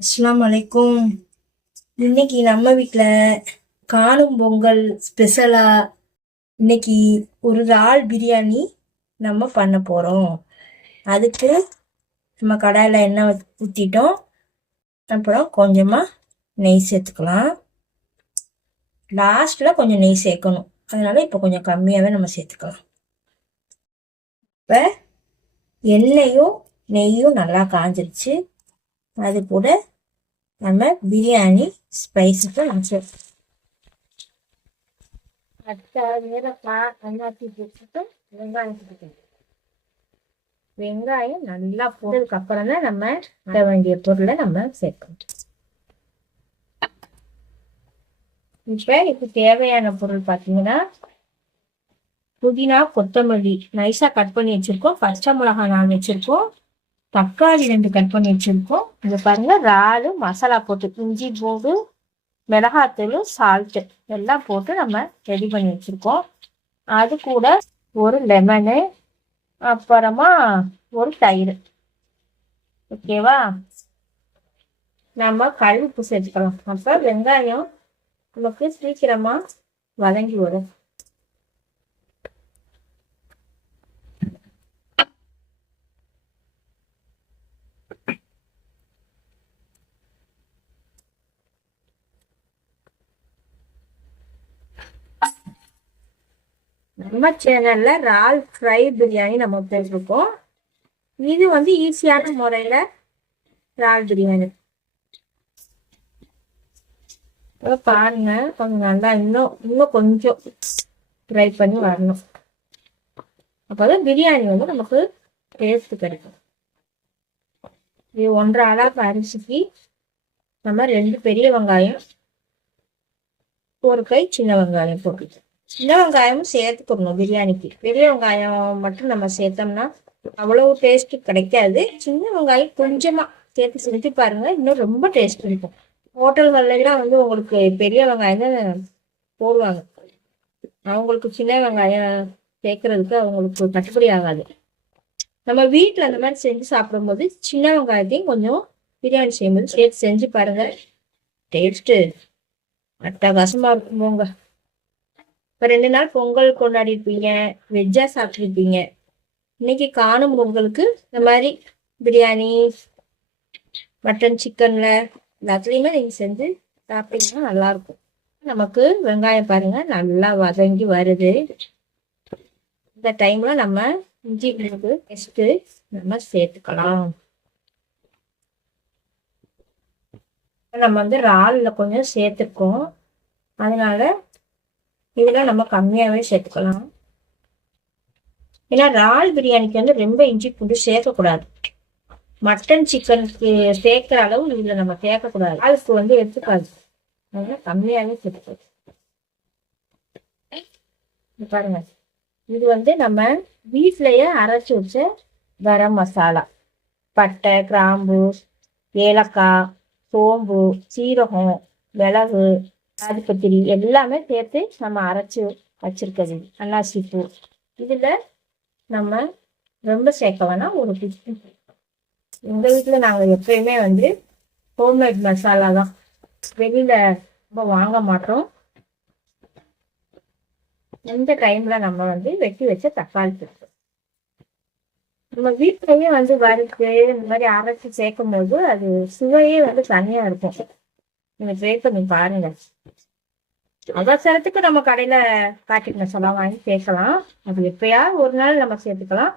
அஸ்ஸலாமு அலைக்கும். இன்னைக்கு நம்ம வீட்டில் காணும் பொங்கல் ஸ்பெஷலாக இன்னைக்கு ஒரு இறால் பிரியாணி நம்ம பண்ண போகிறோம். அதுக்கு நம்ம கடாயில் எண்ணெய் ஊற்றிட்டோம். அப்புறம் கொஞ்சமாக நெய் சேர்த்துக்கலாம். லாஸ்ட்டில் கொஞ்சம் நெய் சேர்க்கணும், அதனால இப்போ கொஞ்சம் கம்மியாகவே நம்ம சேர்த்துக்கலாம். இப்போ எண்ணெயும் நெய்யும் நல்லா காஞ்சிருச்சு. அது கூட நம்ம பிரியாணி ஸ்பைஸுக்கு நம்ம சேர்த்து வெங்காயம் நல்லா போட்டதுக்கு அப்புறம் தான் நம்ம இட வேண்டிய பொருளை நம்ம சேர்க்கணும். இப்ப இதுக்கு தேவையான பொருள் பார்த்தீங்கன்னா, புதினா கொத்தமல்லி நைஸா கட் பண்ணி வச்சிருக்கோம், பச்சை மிளகாய் 4 வச்சிருக்கோம், தக்காளி 2 கட் பண்ணி வச்சிருக்கோம். இங்க பாருங்க, இறால் மசாலா போட்டு இஞ்சி பூண்டு மிளகாத்தூள் சால்ட்டு எல்லாம் போட்டு நம்ம ரெடி பண்ணி வச்சிருக்கோம். அது கூட ஒரு லெமனு, அப்புறமா ஒரு தயிர். ஓகேவா? நம்ம கழுவிப்பு சேர்த்துக்கலாம். அப்போ வெங்காயம் நமக்கு சீக்கிரமா வதங்கி வரும். நம்ம சேனல்ல இறால் ஃப்ரை பிரியாணி நம்ம போட்டிருக்கோம். இது வந்து ஈஸியான முறையில இறால் பிரியாணி பாருங்க. கொஞ்சம் நல்லா இன்னும் கொஞ்சம் ஃப்ரை பண்ணி வரணும். அப்போதான் பிரியாணி வந்து நமக்கு டேஸ்ட் கிடைக்கும். இது 1.5 அளவு அரிசிக்கு நம்ம 2 பெரிய வெங்காயம், 1 கை சின்ன வெங்காயம் போட்டு, சின்ன வெங்காயமும் சேர்த்துக்கணும் பிரியாணிக்கு. பெரிய வெங்காயம் மட்டும் நம்ம சேர்த்தோம்னா அவ்வளவு டேஸ்ட் கிடைக்காது. சின்ன வெங்காயம் கொஞ்சமா சேர்த்து செஞ்சு பாருங்க, இன்னும் ரொம்ப டேஸ்ட் இருக்கும். ஹோட்டல்கள்லாம் வந்து உங்களுக்கு பெரிய வெங்காயம் தான் போடுவாங்க, அவங்களுக்கு சின்ன வெங்காயம் சேர்க்கறதுக்கு அவங்களுக்கு கட்டுப்படி ஆகாது. நம்ம வீட்டில் அந்த மாதிரி செஞ்சு சாப்பிடும்போது சின்ன வெங்காயத்தையும் கொஞ்சம் பிரியாணி செய்யும்போது சேர்த்து செஞ்சு பாருங்க, டேஸ்ட்டு அட்டகாசமா இருக்கும் போங்க. இப்போ 2 நாள் பொங்கல் கொண்டாடி இருப்பீங்க, வெஜ்ஜா சாப்பிட்ருப்பீங்க. இன்னைக்கு காணும் பொங்கலுக்கு இந்த மாதிரி பிரியாணி, மட்டன், சிக்கன்ல எல்லாத்துலேயுமே நீங்கள் செஞ்சு சாப்பிட்டீங்கன்னா நல்லா இருக்கும். நமக்கு வெங்காயம் பாருங்க நல்லா வதங்கி வருது. இந்த டைம்ல நம்ம இஞ்சி பூண்டு பேஸ்ட்டு நம்ம சேர்த்துக்கலாம். நம்ம வந்து இறால்ல கொஞ்சம் சேர்த்துருக்கோம், அதனால இதில் நம்ம கம்மியாகவே சேர்த்துக்கலாம். ஏன்னா இறால் பிரியாணிக்கு வந்து ரொம்ப இஞ்சி பூண்டு சேர்க்கக்கூடாது. மட்டன் சிக்கனுக்கு சேர்க்குற அளவு இதில் நம்ம சேர்க்கக்கூடாது, அதுக்கு வந்து எடுத்துக்காது. அதனால கம்மியாகவே சேர்த்துக்கலாம். பாருங்க, இது வந்து நம்ம வீட்டிலேயே அரைச்சி வச்ச கரம் மசாலா, பட்டை, கிராம்பு, ஏலக்காய், சோம்பு, சீரகம், மிளகு, காதுபத்திரி எல்லாமே சேர்த்து நம்ம அரைச்சி வச்சிருக்கிறது. அன்னாசிப்பூ இதில் நம்ம ரொம்ப சேர்க்க வேணாம், ஒரு பிச்சு. எங்கள் வீட்டில் நாங்கள் எப்பயுமே வந்து ஹோம்மேட் மசாலா தான், வெளியில் ரொம்ப வாங்க மாட்டோம். இந்த டைம்ல நம்ம வந்து வெட்டி வச்ச தக்காளி சேர்த்து நம்ம வீட்டிலேயே வந்து வறுத்து இந்த மாதிரி அரைச்சி சேர்க்கும் போது அது சுவையே வந்து தனியா இருக்கும். நீங்க ட்ரை பண்ணி பாருங்க. அவசரத்துக்கு நம்ம கடையில பாக்கெட் மசாலா வாங்கி சேர்க்கலாம், அது எப்பயா ஒரு நாள் நம்ம சேர்த்துக்கலாம்.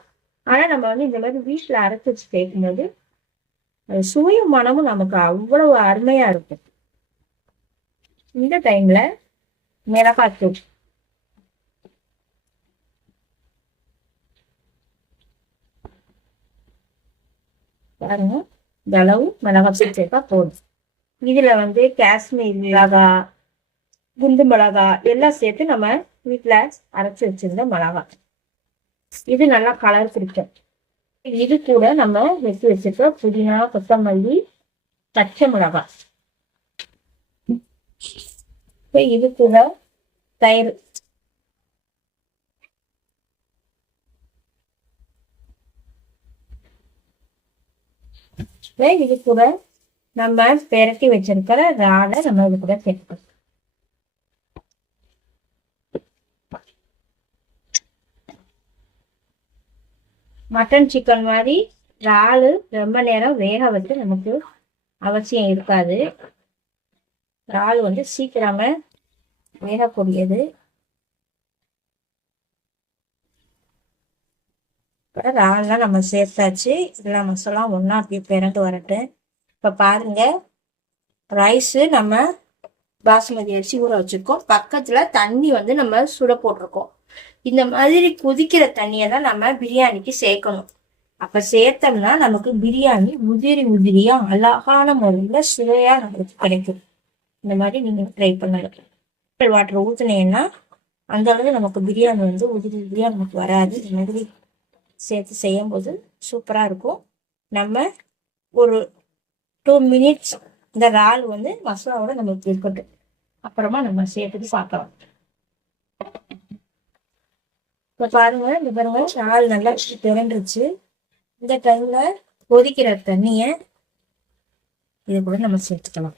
ஆனா நம்ம வந்து இந்த மாதிரி வீட்டுல அரைச்சி வச்சு சேர்க்கும் போது அது சுவையும் மனமும் நமக்கு அவ்வளவு அருமையா இருக்கும். இந்த டைம்ல மிளகாத்தூள் பாருங்க, இந்த அளவு மிளகாத்தூள் சேர்த்தா போதும். இதுல வந்து காஷ்மீர் மிளகா, குண்டு மிளகா எல்லாம் சேர்த்து நம்ம வீட்டுல அரைச்சி வச்சிருந்த மிளகா, இது நல்லா கலர் பிடிக்கும். இது கூட நம்ம வெட்டி வச்சிருக்க புதினா, கொத்தமல்லி, பச்சை மிளகாய், இது கூட தயிர், இது கூட நம்ம பெரட்டி வச்சிருக்கிற இறாலை நம்ம இது கூட சேர்க்கணும். மட்டன் சிக்கன் மாதிரி இறால் ரொம்ப நேரம் வேக வச்சு நமக்கு அவசியம் இருக்காது. இறால் வந்து சீக்கிரமா வேகக்கூடியது. இறால்லாம் நம்ம சேர்த்தாச்சு. எல்லா மசாலா ஒன்றா அப்படியே பிறண்டு வரட்டும். இப்போ பாருங்க, ரைஸு நம்ம பாசுமதி அரிசி ஊற வச்சுருக்கோம். பக்கத்தில் தண்ணி வந்து நம்ம சுட போட்டிருக்கோம். இந்த மாதிரி கொதிக்கிற தண்ணியை தான் நம்ம பிரியாணிக்கு சேர்க்கணும். அப்போ சேர்த்தோம்னா நமக்கு பிரியாணி உதிரி உதிரியாக அழகான முறையில் சுவையாக நமக்கு கிடைக்கும். இந்த மாதிரி நீங்கள் ட்ரை பண்ணுங்க. வாட்டர் ஊற்றுனீங்கன்னா அந்த அளவு நமக்கு பிரியாணி வந்து உதிரி உதிரியாக நமக்கு வராது. இந்த மாதிரி சேர்த்து செய்யும்போது சூப்பராக இருக்கும். நம்ம ஒரு 2 மினிட்ஸ் இந்த இறால் வந்து மசாலாவோட நமக்கு இருக்கட்டும். அப்புறமா நம்ம சேர்த்துட்டு பார்க்கலாம். இப்போ பாருங்க, இந்த பாருங்க இறால் நல்லா திரண்டுருச்சு. இந்த டைம்ல கொதிக்கிற தண்ணியை இது கூட நம்ம சேர்த்துக்கலாம்.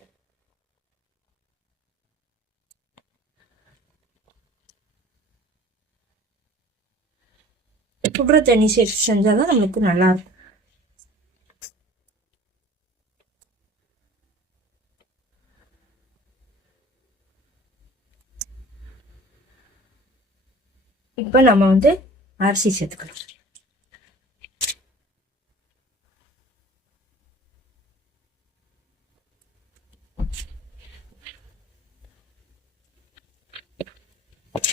சுடுற தண்ணி சேர்த்து செஞ்சாதான் நமக்கு நல்லா இருக்கும். இப்போ நம்ம வந்து அரிசி சேர்த்துக்கலாம்.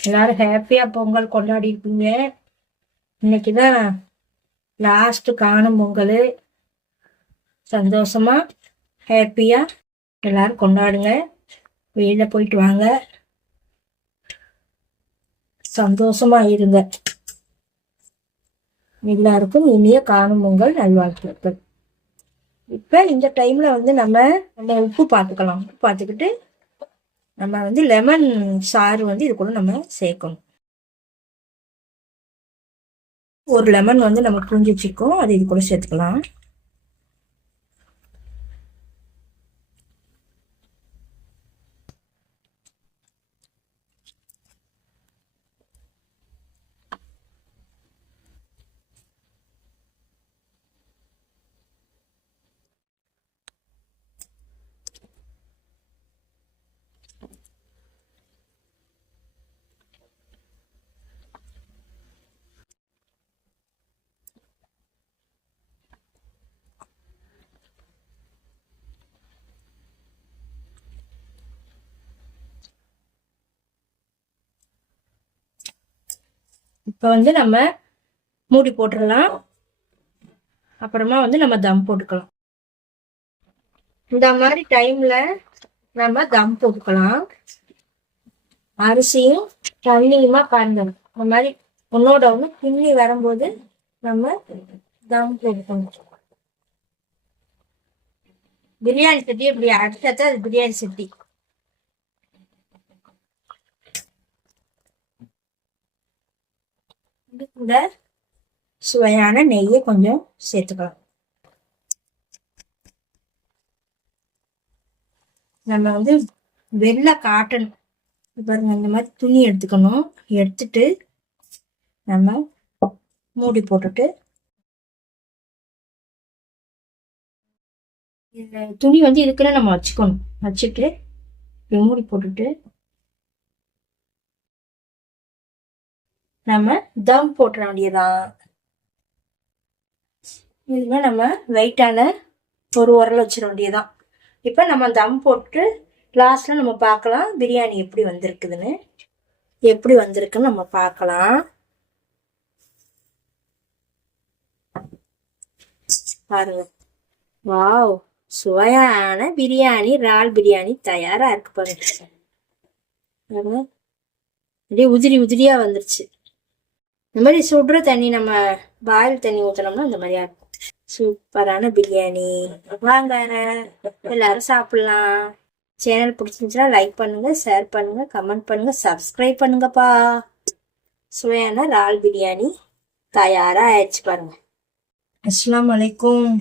எல்லாரும் ஹாப்பியா பொங்கல் கொண்டாடி இருப்பீங்க. இன்னைக்குதான் லாஸ்ட் காணும் பொங்கல். சந்தோஷமா ஹாப்பியா எல்லாரும் கொண்டாடுங்க. வெளியில போயிட்டு வாங்க, சந்தோஷமா இருங்க. எல்லாருக்கும் இனிய காணும் பொங்கல் நல்வாழ்த்துக்கள். இப்ப இந்த டைம்ல வந்து நம்ம உப்பு பார்த்துக்கலாம். உப்பு பார்த்துக்கிட்டு நம்ம வந்து லெமன் சாறு வந்து இது கூட நம்ம சேர்க்கணும். ஒரு லெமன் வந்து நம்ம புரிஞ்சு வச்சுக்கோம், அது இது கூட சேர்த்துக்கலாம். இப்போ வந்து நம்ம மூடி போட்டுடலாம். அப்புறமா வந்து நம்ம தம் போட்டுக்கலாம். இந்த மாதிரி டைம்ல நம்ம தம் போட்டுக்கலாம். அரிசியும் தண்ணியுமா கலந்துடும். இந்த மாதிரி ஒன்னோட ஒன்று கிண்ணி வரும்போது நம்ம தம் போட்டுக்கணும். பிரியாணி சட்டி இப்படி அடிச்சாதான் அது பிரியாணி சட்டி. இந்த சுவையான நெய்யை கொஞ்சம் சேர்த்துக்கலாம். நம்ம வந்து வெள்ளை காட்டன் பாருங்க, இந்த மாதிரி துணி எடுத்துக்கணும். எடுத்துட்டு நம்ம மூடி போட்டுட்டு இந்த துணி வந்து இதுக்குன்னு நம்ம வச்சுக்கணும். வச்சுட்டு மூடி போட்டுட்டு நம்ம தம் போட்டுற வேண்டியதான். இதுல நம்ம வெயிட்டான ஒரு உரல் வச்சிட வேண்டியதான். இப்போ நம்ம தம் போட்டு லாஸ்ட்ல நம்ம பார்க்கலாம் பிரியாணி எப்படி வந்திருக்குதுன்னு. எப்படி வந்திருக்குன்னு நம்ம பார்க்கலாம். பாருங்க, வாவ், சுவையான பிரியாணி, இறால் பிரியாணி தயாரா இருக்கு பாருங்க. அப்படியே உதிரி உதிரியா வந்துருச்சு. இந்த மாதிரி சுடுற தண்ணி நம்ம பாயில் தண்ணி ஊற்றினோம்னா இந்த மாதிரியா இருக்கும். சூப்பரான பிரியாணி. வாங்க எல்லாரும் சாப்பிடலாம். சேனல் பிடிச்சிருந்துச்சுன்னா லைக் பண்ணுங்க, ஷேர் பண்ணுங்க, கமெண்ட் பண்ணுங்க, சப்ஸ்கிரைப் பண்ணுங்கப்பா. சுவையான இறால் பிரியாணி தயாரா ஆயிடுச்சு பாருங்க. அஸ்ஸலாமு அலைக்கும்.